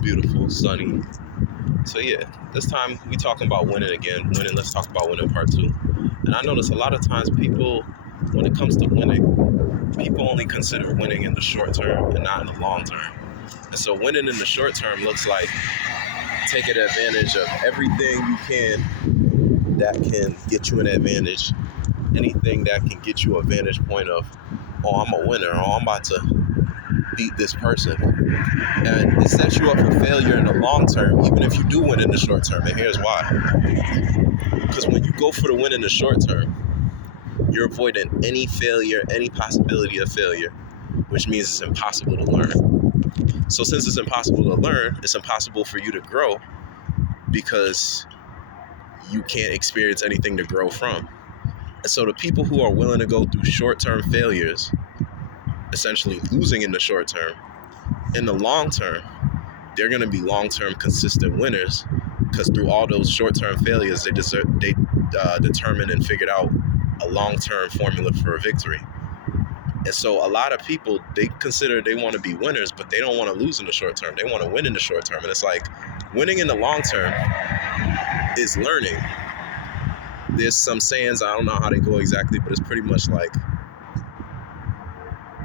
beautiful, sunny. So yeah, this time we talking about winning again. Winning. Let's talk about winning part two. And I notice a lot of times people, when it comes to winning, people only consider winning in the short term and not in the long term. And so winning in the short term looks like taking advantage of everything you can that can get you an advantage. Anything that can get you a vantage point of, oh, I'm a winner, oh, I'm about to beat this person. And it sets you up for failure in the long term, even if you do win in the short term. And here's why. Because when you go for the win in the short term, you're avoiding any failure, any possibility of failure, which means it's impossible to learn. So since it's impossible to learn, it's impossible for you to grow because you can't experience anything to grow from. And so the people who are willing to go through short-term failures, essentially losing in the short term, in the long term, they're going to be long-term consistent winners because through all those short-term failures, they determined and figured out a long-term formula for a victory. And so a lot of people, they consider they want to be winners, but they don't want to lose in the short term. They want to win in the short term. And it's like winning in the long term is learning. There's some sayings, I don't know how they go exactly, but it's pretty much like,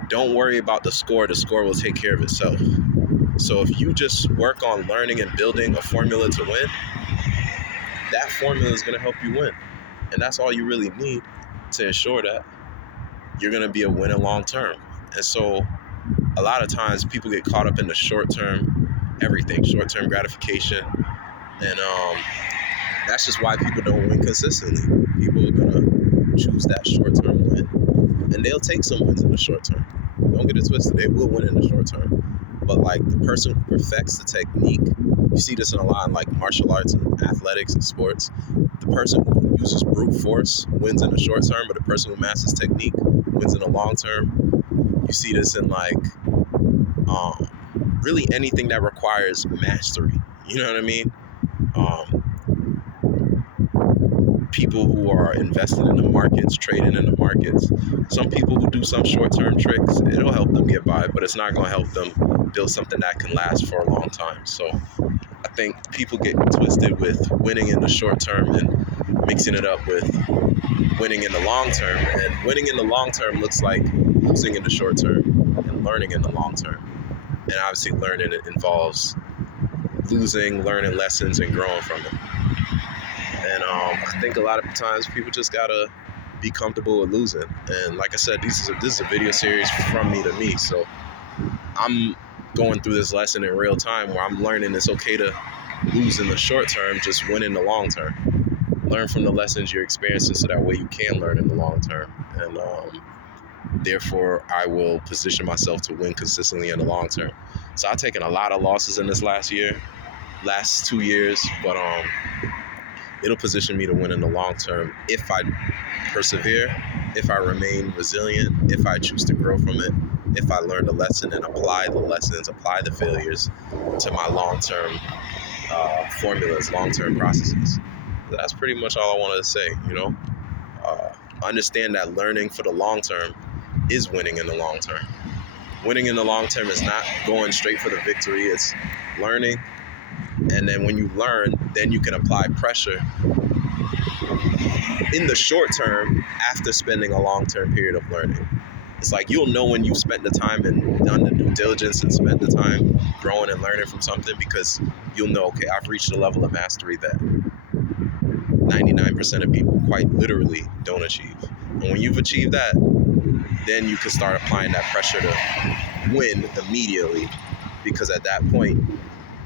don't worry about the score will take care of itself. So if you just work on learning and building a formula to win, that formula is going to help you win. And that's all you really need to ensure that you're going to be a winner long term. And so a lot of times people get caught up in the short term, everything, short term gratification. And that's just why people don't win consistently. People are going to choose that short term win. And they'll take some wins in the short term. Don't get it twisted. They will win in the short term. But like the person who perfects the technique, you see this in a lot in like martial arts and athletics and sports. The person who uses brute force wins in the short term, but the person who masters technique wins in the long term. You see this in like really anything that requires mastery. You know what I mean? People who are invested in the markets, trading in the markets. Some people who do some short-term tricks, it'll help them get by, but it's not going to help them build something that can last for a long time. So I think people get twisted with winning in the short term and mixing it up with winning in the long term. And winning in the long term looks like losing in the short term and learning in the long term. And obviously learning it involves losing, learning lessons, and growing from it. And I think a lot of times people just gotta be comfortable with losing. And like I said, this is a video series from me to me. So I'm going through this lesson in real time where I'm learning it's okay to lose in the short term, just win in the long term. Learn from the lessons you're experiencing so that way you can learn in the long term. And therefore, I will position myself to win consistently in the long term. So I've taken a lot of losses in this last 2 years, but it'll position me to win in the long term if I persevere, if I remain resilient, if I choose to grow from it, if I learn the lesson and apply the lessons, apply the failures to my long-term formulas, long-term processes. That's pretty much all I wanted to say, Understand that learning for the long term is winning in the long term. Winning in the long term is not going straight for the victory, it's learning. And then when you learn, then you can apply pressure in the short term after spending a long-term period of learning. It's like you'll know when you've spent the time and done the due diligence and spent the time growing and learning from something, because you'll know, okay, I've reached a level of mastery that 99% of people quite literally don't achieve. And when you've achieved that, then you can start applying that pressure to win immediately, because at that point,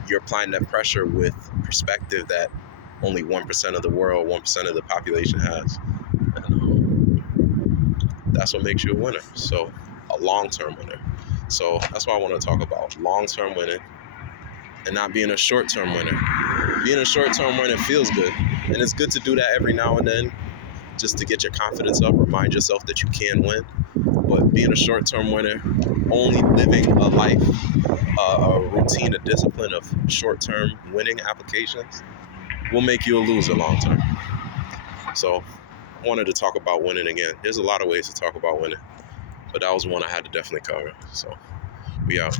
you're applying that pressure with perspective that only 1% of the world, 1% of the population has. And that's what makes you a winner. So a long-term winner. So that's what I want to talk about. Long-term winning and not being a short-term winner. Being a short-term winner feels good. And it's good to do that every now and then just to get your confidence up, remind yourself that you can win. But being a short-term winner, only living a life, a routine, a discipline of short-term winning applications will make you a loser long-term. So I wanted to talk about winning again. There's a lot of ways to talk about winning, but that was one I had to definitely cover. So we out.